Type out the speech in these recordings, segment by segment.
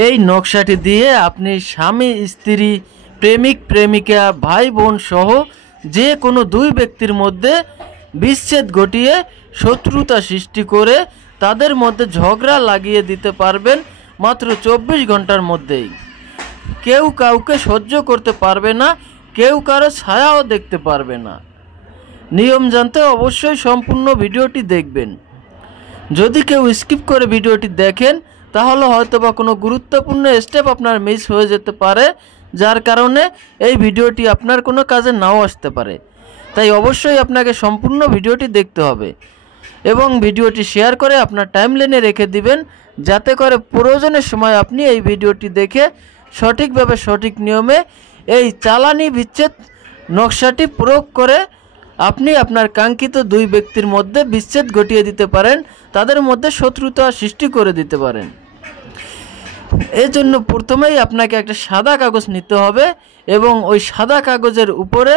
এই নকশাটি দিয়ে আপনি স্বামী স্ত্রী প্রেমিক প্রেমিকা ভাই বোন সহ যে কোনো দুই ব্যক্তির মধ্যে বিচ্ছেদ ঘটিয়ে শত্রুতা সৃষ্টি করে তাদের মধ্যে ঝগড়া লাগিয়ে দিতে পারবেন মাত্র 24 ঘন্টার মধ্যেই। কেউ কাউকে সহ্য করতে পারবে না, কেউ কারো ছায়াও দেখতে পারবে না। নিয়ম জানতে অবশ্যই সম্পূর্ণ ভিডিওটি দেখবেন। যদি কেউ স্কিপ করে ভিডিওটি দেখেন তাহলে হয়তোবা কোনো গুরুত্বপূর্ণ স্টেপ আপনার মিস হয়ে যেতে পারে, যার কারণে এই ভিডিওটি আপনার কোনো কাজে নাও আসতে পারে। তাই অবশ্যই আপনাকে সম্পূর্ণ ভিডিওটি দেখতে হবে এবং ভিডিওটি শেয়ার করে আপনার টাইমলাইনে রেখে দিবেন, যাতে করে প্রয়োজনের সময় আপনি এই ভিডিওটি দেখে সঠিকভাবে সঠিক নিয়মে এই চালানি বিচ্ছেদ নকশাটি প্রয়োগ করে আপনি আপনার কাঙ্ক্ষিত দুই ব্যক্তির মধ্যে বিচ্ছেদ ঘটিয়ে দিতে পারেন, তাদের মধ্যে শত্রুতা সৃষ্টি করে দিতে পারেন। এর জন্য প্রথমেই আপনাকে একটা সাদা কাগজ নিতে হবে এবং ওই সাদা কাগজের উপরে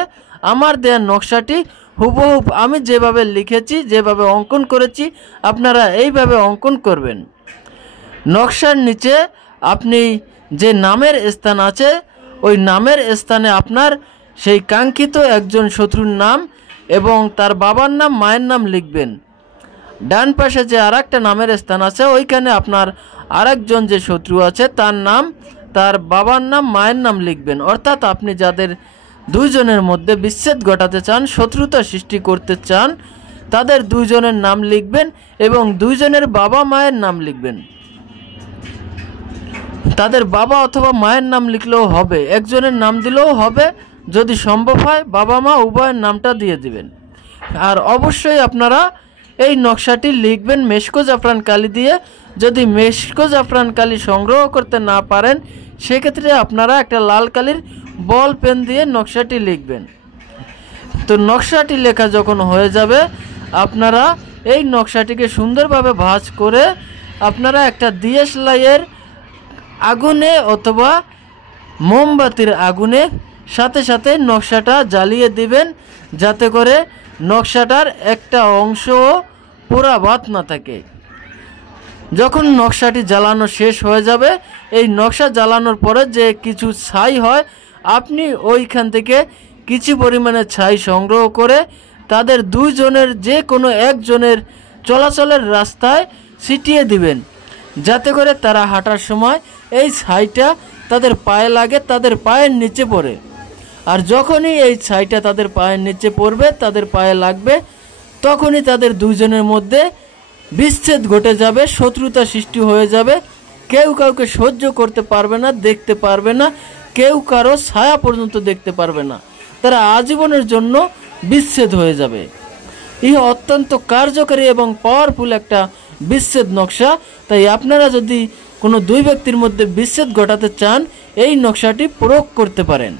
আমার দেওয়া নকশাটি হুবহু আমি যেভাবে লিখেছি, যেভাবে অঙ্কন করেছি আপনারা এইভাবে অঙ্কন করবেন। নকশার নিচে আপনি যে নামের স্থান আছে ওই নামের স্থানে আপনার সেই কাঙ্ক্ষিত একজন শত্রুর নাম এবং তার বাবার নাম মায়ের নাম লিখবেন। ডান পাশে যে আরেকটা নামের স্থান আছে ওইখানে আপনার আরেকজন যে শত্রু আছে তার নাম, তার বাবার নাম, মায়ের নাম লিখবেন। অর্থাৎ আপনি যাদের দুইজনের মধ্যে বিচ্ছেদ ঘটাতে চান, শত্রুতা সৃষ্টি করতে চান, তাদের দুইজনের নাম লিখবেন এবং দুইজনের বাবা মায়ের নাম লিখবেন। তাদের বাবা অথবা মায়ের নাম লিখলেও হবে, একজনের নাম দিলেও হবে, যদি সম্ভব হয় বাবা মা উভয়ের নামটা দিয়ে দিবেন। আর অবশ্যই আপনারা এই নকশাটি লিখবেন মেশকো জাফরান কালি দিয়ে। যদি মেশকো জাফরান কালি সংগ্রহ করতে না পারেন সেক্ষেত্রে আপনারা একটা লাল কালির বল পেন দিয়ে নকশাটি লিখবেন। তো নকশাটি লেখা যখন হয়ে যাবে আপনারা এই নকশাটিকে সুন্দরভাবে ভাঁজ করে আপনারা একটা দিয়াশলাইয়ের আগুনে অথবা মোমবাতির আগুনে সাথে সাথে নকশাটা জ্বালিয়ে দিবেন, যাতে করে নকশাটার একটা অংশও পোড়া ভাত না থাকে। যখন নকশাটি জ্বালানো শেষ হয়ে যাবে, এই নকশা জ্বালানোর পরে যে কিছু ছাই হয় আপনি ওইখান থেকে কিছু পরিমাণে ছাই সংগ্রহ করে তাদের দুইজনের যে কোনো একজনের চলাচলের রাস্তায় ছিটিয়ে দিবেন, যাতে করে তারা হাঁটার সময় এই ছাইটা তাদের পায়ে লাগে, তাদের পায়ের নিচে পড়ে। আর যখনই এই ছাইটা তাদের পায়ের নিচে পড়বে, তাদের পায়ে লাগবে, তখনই তাদের দুইজনের মধ্যে বিচ্ছেদ ঘটে যাবে, শত্রুতা সৃষ্টি হয়ে যাবে। কেউ কাউকে সহ্য করতে পারবে না, দেখতে পারবে না, কেউ কারো ছায়া পর্যন্ত দেখতে পারবে না, তারা আজীবনের জন্য বিচ্ছেদ হয়ে যাবে। এই অত্যন্ত কার্যকরী এবং পাওয়ারফুল একটা বিচ্ছেদ নকশা। তাই আপনারা যদি কোনো দুই ব্যক্তির মধ্যে বিচ্ছেদ ঘটাতে চান এই নকশাটি প্রয়োগ করতে পারেন।